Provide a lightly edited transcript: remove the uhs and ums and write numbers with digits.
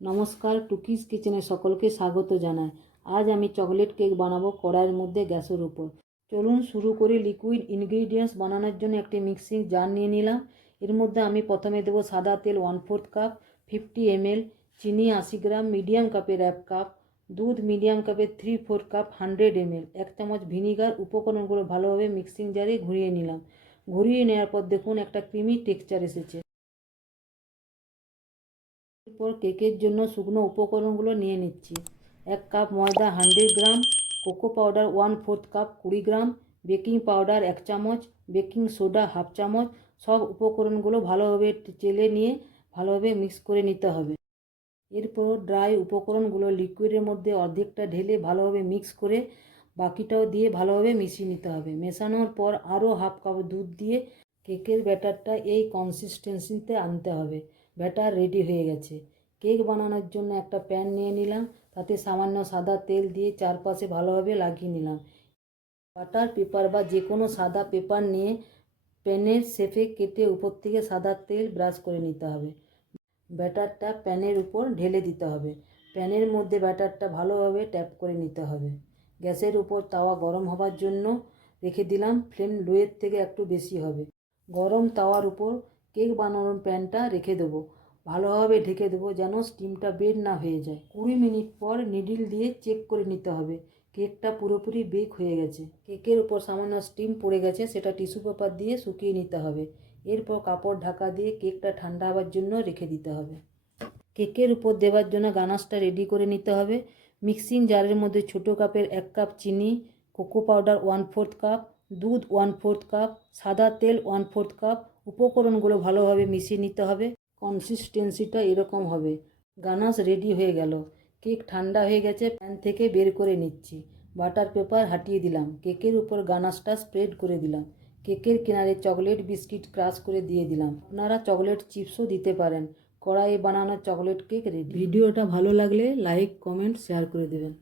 নমস্কার, টুকিস কিচেনে সকলকে স্বাগত জানাই। আজ আমি চকলেট কেক বানাবো কড়াইয়ের মধ্যে গ্যাসের উপর। চলুন শুরু করি। লিকুইড ইনগ্রিডিয়েন্টস বানানোর জন্য একটি মিক্সিং জার নিয়ে নিলাম। এর মধ্যে আমি প্রথমে দেবো সাদা তেল 1/4 কাপ, 50 ml, চিনি 80 গ্রাম, মিডিয়াম কাপের 1 কাপ, দুধ মিডিয়াম কাপের 3/4 কাপ, 100 ml, 1 চামচ ভিনিগার। উপকরণগুলো ভালোভাবে মিক্সিং জারে ঘুরিয়ে নিলাম। ঘুরিয়ে নেওয়ার পর দেখুন একটা ক্রিমি টেক্সচার এসেছে। এরপর কেকের জন্য শুকনো উপকরণগুলো নিয়ে নিচ্ছি। 1 কাপ ময়দা 100 গ্রাম, কোকো পাউডার 1/4 কাপ 20 গ্রাম, বেকিং পাউডার 1 চামচ, বেকিং সোডা 1/2 চামচ। সব উপকরণগুলো ভালোভাবে চেলে নিয়ে ভালোভাবে মিক্স করে নিতে হবে। এরপর ড্রাই উপকরণগুলো লিকুইডের মধ্যে অর্ধেকটা ঢেলে ভালোভাবে মিক্স করে বাকিটাও দিয়ে ভালোভাবে মিশিয়ে নিতে হবে। মেশানোর পর আরও 1/2 কাপ দুধ দিয়ে কেকের ব্যাটারটা এই কনসিস্টেন্সিতে আনতে হবে। ব্যাটার রেডি হয়ে গেছে। কেক বানানোর জন্য একটা প্যান নিয়ে নিলাম। তাতে সামান্য সাদা তেল দিয়ে চারপাশে ভালোভাবে লাগিয়ে নিলাম। বাটার পেপার বা যে কোনো সাদা পেপার নিয়ে প্যানের শেপে কেটে উপর থেকে সাদা তেল ব্রাশ করে নিতে হবে। ব্যাটারটা প্যানের উপর ঢেলে দিতে হবে। প্যানের মধ্যে ব্যাটারটা ভালোভাবে ট্যাপ করে নিতে হবে। গ্যাসের উপর তাওয়া গরম হবার জন্য রেখে দিলাম। ফ্লেম লোয়ের থেকে একটু বেশি হবে। গরম তাওয়ার উপর কেক বানানোর প্যানটা রেখে দেবো। ভালোভাবে ঢেকে দেবো যেন স্টিমটা বের না হয়ে যায়। 20 মিনিট পর নিডল দিয়ে চেক করে নিতে হবে কেকটা পুরোপুরি বেক হয়ে গেছে। কেকের উপর সামান্য স্টিম পড়ে গেছে, সেটা টিস্যু পেপার দিয়ে শুকিয়ে নিতে হবে। এরপর কাপড় ঢাকা দিয়ে কেকটা ঠান্ডা হওয়ার জন্য রেখে দিতে হবে। কেকের উপর দেওয়ার জন্য গানাশটা রেডি করে নিতে হবে। মিক্সিং জারের মধ্যে ছোটো কাপের 1 কাপ চিনি, কোকো পাউডার 1/4 কাপ, দুধ 1/4 কাপ, সাদা তেল 1/4 কাপ। উপকরণগুলো ভালোভাবে মিশিয়ে নিতে হবে। কনসিস্টেন্সিটা এরকম হবে। গানাশ রেডি হয়ে গেল। কেক ঠান্ডা হয়ে গেছে, প্যান থেকে বের করে নিচ্ছি। বাটার পেপার হাটিয়ে দিলাম। কেকের উপর গানাশটা স্প্রেড করে দিলাম। কেকের কিনারে চকলেট বিস্কিট ক্রাশ করে দিয়ে দিলাম। আপনারা চকলেট চিপসও দিতে পারেন। কড়াইয়ে বানানো চকলেট কেক রেডি। ভিডিওটা ভালো লাগলে লাইক, কমেন্ট, শেয়ার করে দেবেন।